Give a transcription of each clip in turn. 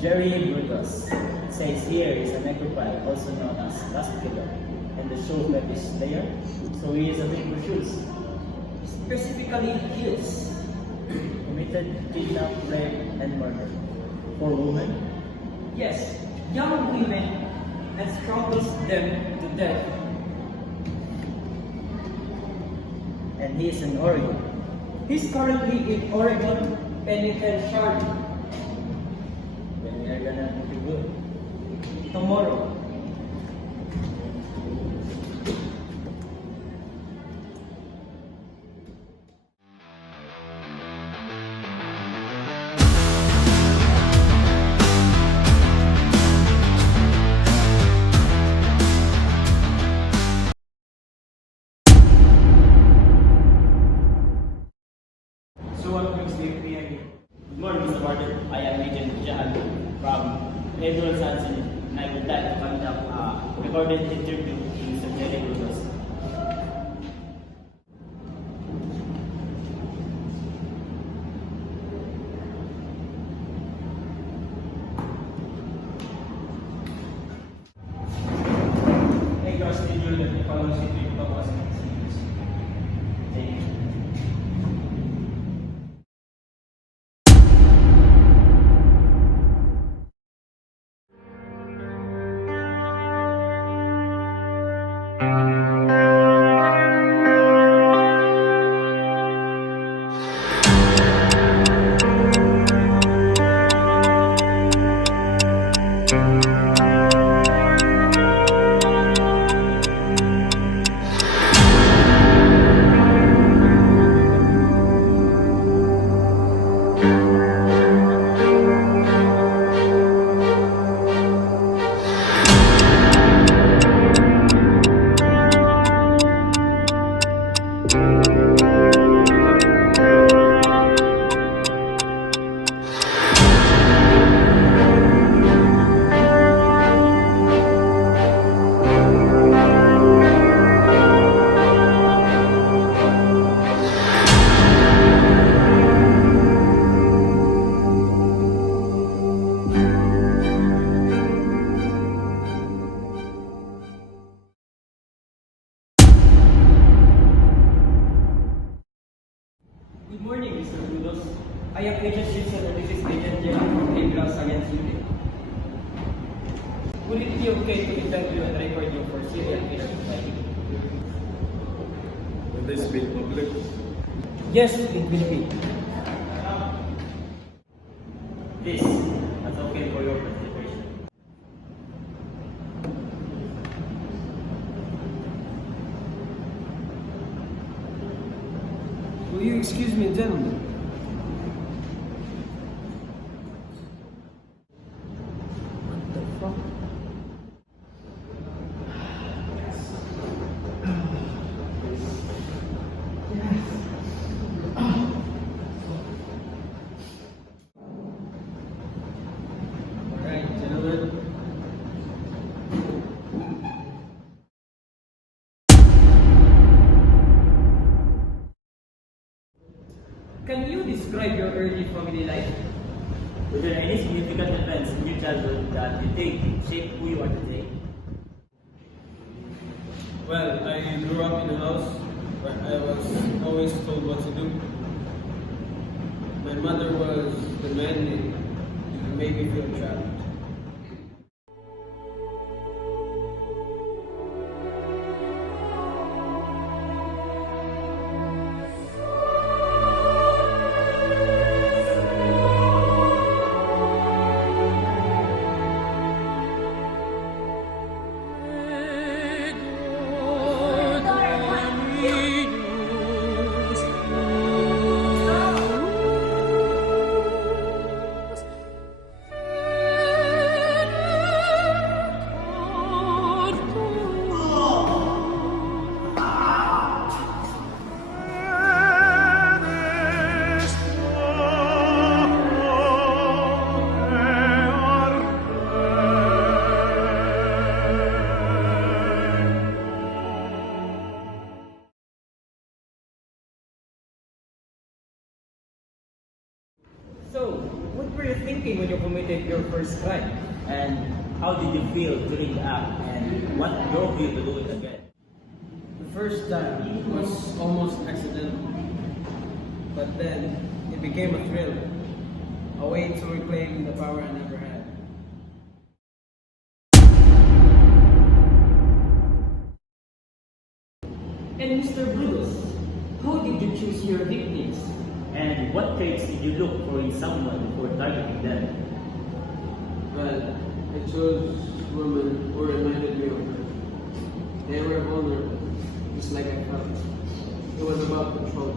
Jerry Brutus. It says here is a necrophile, also known as lust killer, and the shoe fetish slayer. So he is a big for shoes. Specifically heels. Committed kidnap, rape, and murder. For women, Yes, young women and strangles them to death. and he is in Oregon. He's currently in Oregon Penitentiary. Then we are gonna be good. Tomorrow. So what makes the Epithymia here? Good morning, Mr. Martin. I am Agent Jahan from Edward Sanson, and I would like to conduct a recorded interview with Mr. Jerry Brutus. Hey, guys, did you let me follow si Tito kasi Thank you. Good morning, Mr. Brutus. I am Agent Gibson and this is Agent Jahan from Federal Science Unit. Would it be okay to interview and record you for serial case society? Will this be public? Yes, it will be. This, that's okay for your participation. Will you excuse me, gentlemen? What the fuck? Alright, gentlemen. Can you describe your early family life? Were there any significant events in your childhood that you think shaped who you are today? Well, I grew up in a house where I was always told what to do. My mother was demanding and made me feel trapped. So, what were you thinking when you committed your first crime? And how did you feel during the act? And what drove you to do it again? The first time was almost accidental, but then it became a thrill, a way to reclaim the power I never had. And Mr. Brutus, how did you choose your victims? And what traits did you look for in someone before targeting them? Well, I chose women who reminded me of her. They were vulnerable, just like I felt. It was about control.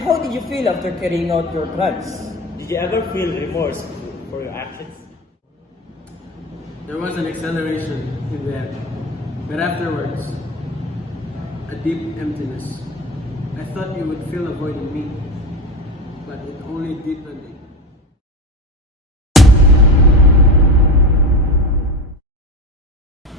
How did you feel after carrying out your crimes? Did you ever feel remorse for your actions? There was an acceleration in the end, but afterwards, a deep emptiness. I thought you would feel avoiding me, but it only deepened it.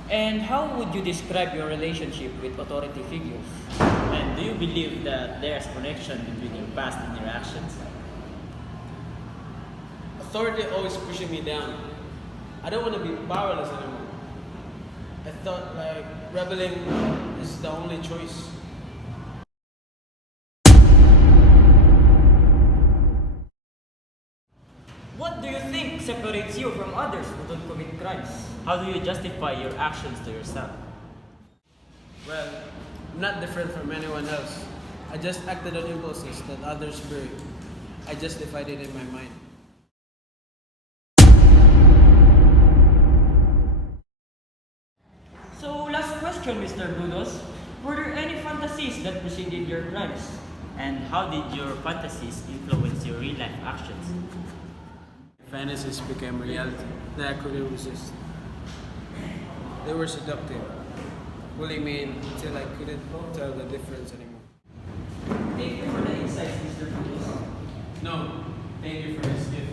And how would you describe your relationship with authority figures? And do you believe that there's connection between your past and your actions? Authority always pushing me down. I don't want to be powerless anymore. I thought like rebelling is the only choice. What do you think separates you from others who don't commit crimes? How do you justify your actions to yourself? Well, I'm not different from anyone else. I just acted on impulses that others bury. I justified it in my mind. So, last question, Mr. Brutus. Were there any fantasies that preceded your crimes? And how did your fantasies influence your real life actions? Fantasies became reality that I couldn't resist. They were seductive, pulling me in until I couldn't tell the difference anymore. Thank you for the insights, Mr. Brutus. No, thank you for this gift.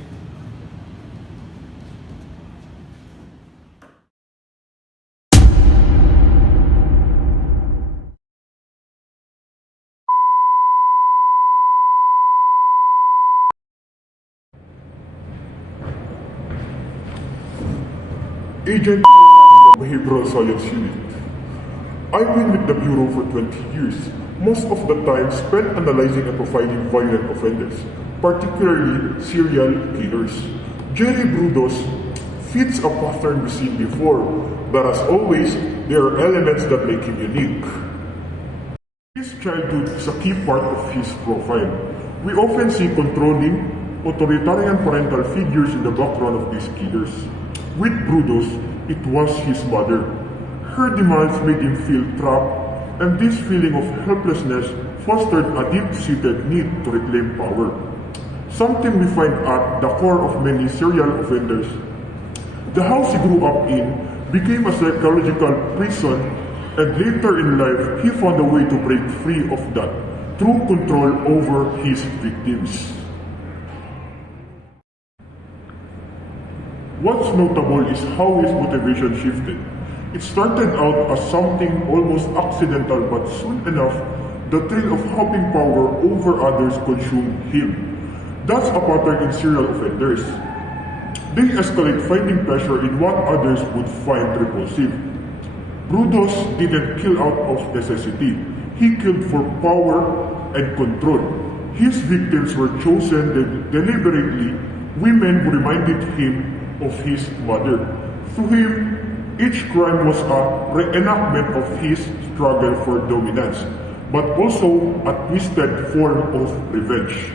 Agent from Behavioral Science Unit. I've been with the Bureau for 20 years, most of the time spent analyzing and profiling violent offenders, particularly serial killers. Jerry Brudos fits a pattern we've seen before, but as always, there are elements that make him unique. His childhood is a key part of his profile. We often see controlling, authoritarian parental figures in the background of these killers. With Brudos, it was his mother. Her demands made him feel trapped, and this feeling of helplessness fostered a deep-seated need to reclaim power. Something we find at the core of many serial offenders. The house he grew up in became a psychological prison, and later in life, he found a way to break free of that through control over his victims. What's notable is how his motivation shifted. It started out as something almost accidental, but soon enough, the thrill of having power over others consumed him. That's a pattern in serial offenders. They escalate finding pleasure in what others would find repulsive. Brudos didn't kill out of necessity. He killed for power and control. His victims were chosen deliberately, women who reminded him of his mother. To him, each crime was a reenactment of his struggle for dominance, but also a twisted form of revenge.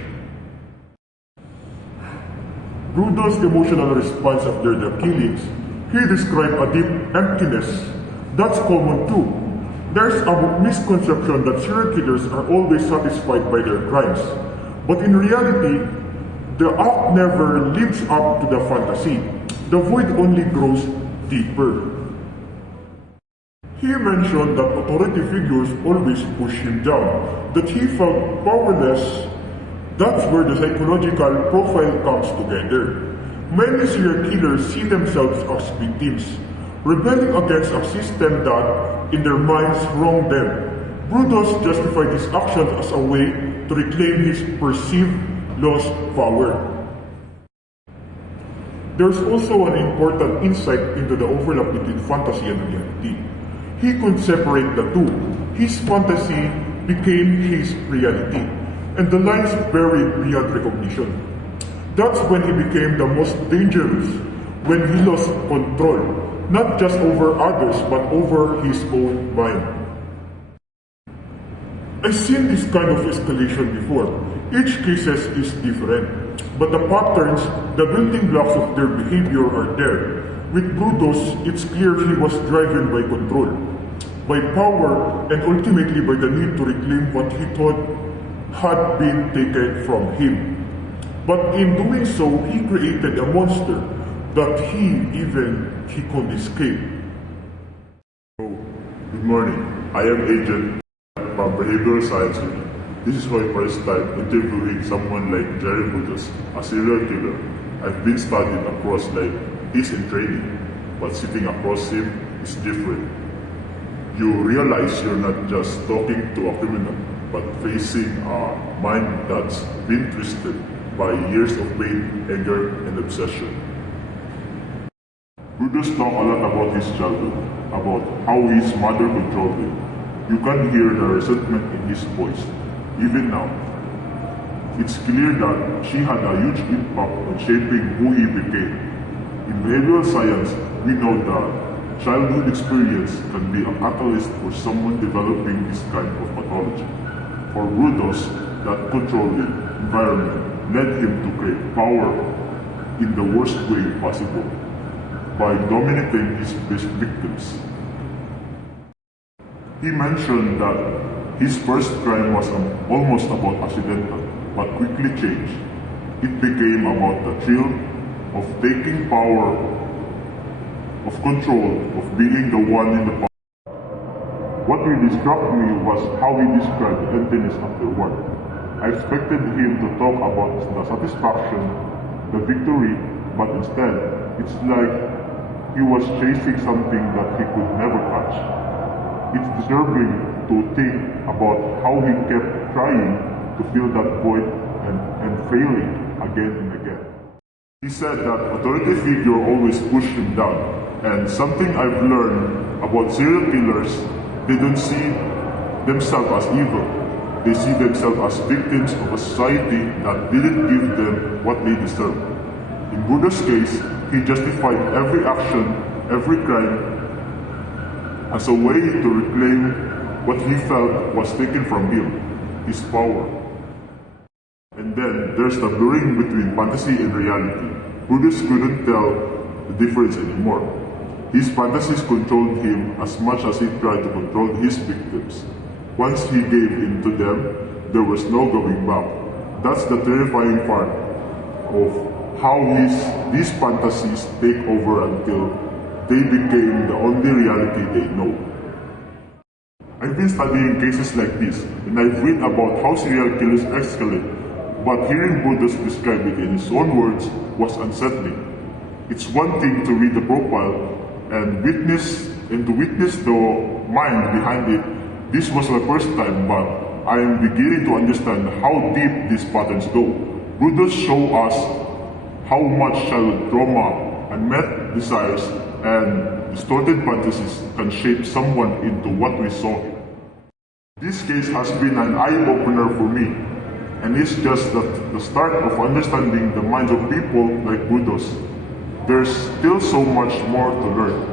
Brudo's emotional response after the killings, he described a deep emptiness. That's common too. There's a misconception that serial killers are always satisfied by their crimes. But in reality, the act never lives up to the fantasy. The void only grows deeper. He mentioned that authority figures always push him down, that he felt powerless. That's where the psychological profile comes together. Many serial killers see themselves as victims, rebelling against a system that, in their minds, wronged them. Brudos justified his actions as a way to reclaim his perceived lost power. There's also an important insight into the overlap between fantasy and reality. He could separate the two. His fantasy became his reality, and the lines buried beyond recognition. That's when he became the most dangerous, when he lost control, not just over others, but over his own mind. I've seen this kind of escalation before. Each case is different, but the patterns, the building blocks of their behavior are there. With Brudos, it's clear he was driven by control, by power, and ultimately by the need to reclaim what he thought had been taken from him. But in doing so, he created a monster that he couldn't escape. Good morning. I am Agent from Behavioral Science Unit. This is my first time interviewing someone like Jerry Brudos, a serial killer. I've been studying across like he's in training, but sitting across him is different. You realize you're not just talking to a criminal, but facing a mind that's been twisted by years of pain, anger, and obsession. Brudos talked a lot about his childhood, about how his mother controlled him. You can hear the resentment in his voice, even now. It's clear that she had a huge impact on shaping who he became. In behavioral science, we know that childhood experience can be a catalyst for someone developing this kind of pathology. For Brudos, that controlling environment led him to create power in the worst way possible, by dominating his victims. He mentioned that his first crime was almost about accidental, but quickly changed. It became about the thrill of taking power, of control, of being the one in the power. What really struck me was how he described emptiness afterward. I expected him to talk about the satisfaction, the victory, but instead, it's like he was chasing something that he could never touch. It's disturbing to think about how he kept trying to fill that void and failing again and again. He said that authority figure always pushed him down, and something I've learned about serial killers, they don't see themselves as evil. They see themselves as victims of a society that didn't give them what they deserve. In Buddha's case, he justified every action, every crime, as a way to reclaim what he felt was taken from him, his power. And then there's the blurring between fantasy and reality. Brudos couldn't tell the difference anymore. His fantasies controlled him as much as he tried to control his victims. Once he gave in to them, there was no going back. That's the terrifying part of how these fantasies take over until they became the only reality they know. I've been studying cases like this, and I've read about how serial killers escalate, but hearing Buddhas describe it in his own words was unsettling. It's one thing to read the profile and to witness the mind behind it. This was my first time, but I am beginning to understand how deep these patterns go. Buddhas show us how much childhood trauma, unmet desires, and distorted fantasies can shape someone into what we saw here. This case has been an eye-opener for me, and it's just the start of understanding the minds of people like Buddhas. There's still so much more to learn.